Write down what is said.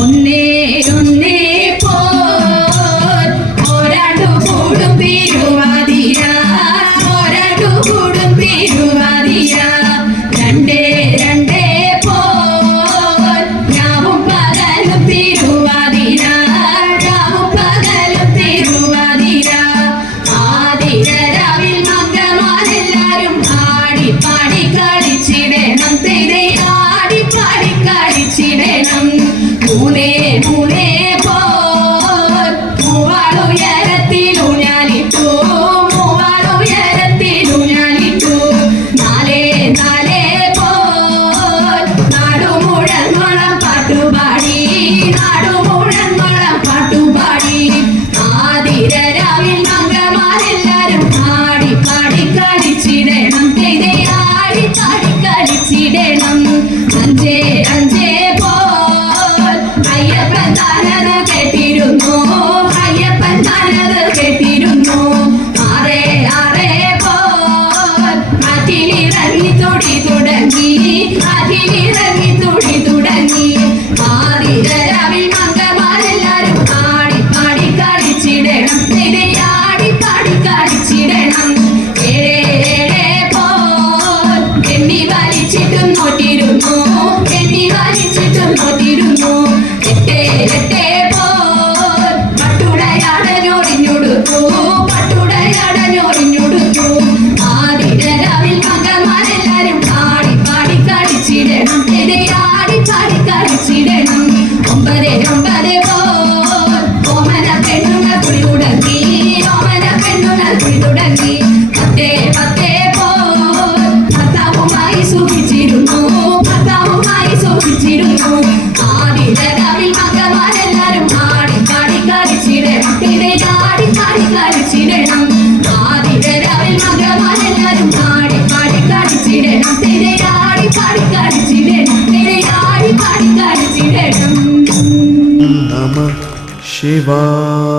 ഒന്നേ ഒന്നേ പോൽ ഒരാടു കൂടും തിരുവാതിര, ഒരാടു കൂടും തിരുവാതിര. രണ്ടേ രണ്ടേ പോൽ രാവും പകലും തിരുവാതിര, രാവും പകലും തിരുവാതിര. ആതിരരാവിൽ മംഗമാരെല്ലാരും ആടിപ്പാടി കളിച്ചിടണം, തെരേ ആടിപ്പാടി കളിച്ചിടണം. മൂന്നേ മൂന്നേ പോൽ മൂവാളുയരത്തിലൂഞ്ഞാലിട്ടു, മൂവാളുയരത്തിലൂഞ്ഞാലിട്ടു. നാലേ നാലേ പോൽ നാടുമുഴങ്ങോളം പാട്ടുപാടി, നാടുമുഴങ്ങോളം പാട്ടുപാടി. ആതിരരാവിൽ മംഗമാരെല്ലാരും ആടിപ്പാടി കളിച്ചിടണം, തെരേ ആടിപ്പാടി കളിച്ചിടണം. അഞ്ചേ അഞ്ചേ അയ്യപ്പൻ താനത് കേട്ടിരുന്നു, അയ്യപ്പൻ താനത് കേട്ടിരുന്നു. ആറേ ആറേ പോൽ ആറ്റിലിറങ്ങി തുടി തുടങ്ങി, ആറ്റിലിറങ്ങി തുടി തുടങ്ങി. ആതിരരാവിൽ മംഗമാരെല്ലാരും ആടിപ്പാടി കളിച്ചിടണം, തെരേ ആടിപ്പാടി കളിച്ചിടണം. ഏഴേ ഏഴേ പോൽ എണ്ണി വലിച്ചിട്ടും നോട്ടിരുന്നു, എണ്ണി വലിച്ചിട്ടും നോട്ടിരുന്നു. എട്ടേ എട്ടേ പോൽ പട്ടുടയാടഞ്ഞൊടിഞ്ഞൊടുത്തു, പട്ടുടയാടഞ്ഞൊടിഞ്ഞൊടുത്തു. ആതിരരാവിൽ മംഗമാരെല്ലാരും ആടിപ്പാടി കളിച്ചിടണം, തെരേ ആടിപ്പാടി കളിച്ചിടണം. ഒമ്പതേ ഒമ്പതേ പോൽ ഓമന പെണ്ണുങ്ങൾ കുളി തുടങ്ങി, ഓമന പെണ്ണുങ്ങൾ കുളി തുടങ്ങി. പത്തേ പത്തേ പോൽ ഭർത്താവുമായി സുഖിച്ചിരുന്നു, ഭർത്താവുമായി സുഖിച്ചിരുന്നു. ആതിരരാവിൽ മംഗമാരെല്ലാരും ആടിപ്പാടി കളിച്ചിടണം, തെരേ ആടിപ്പാടി കളിച്ചിടണം. ആതിരരാവിൽ മംഗമാരെല്ലാരും ആടിപ്പാടി കളിച്ചിടണം, തെരേ ആടിപ്പാടി കളിച്ചിടണം, തെരേ ആടിപ്പാടി കളിച്ചിടണം. നമഃ ശിവായ.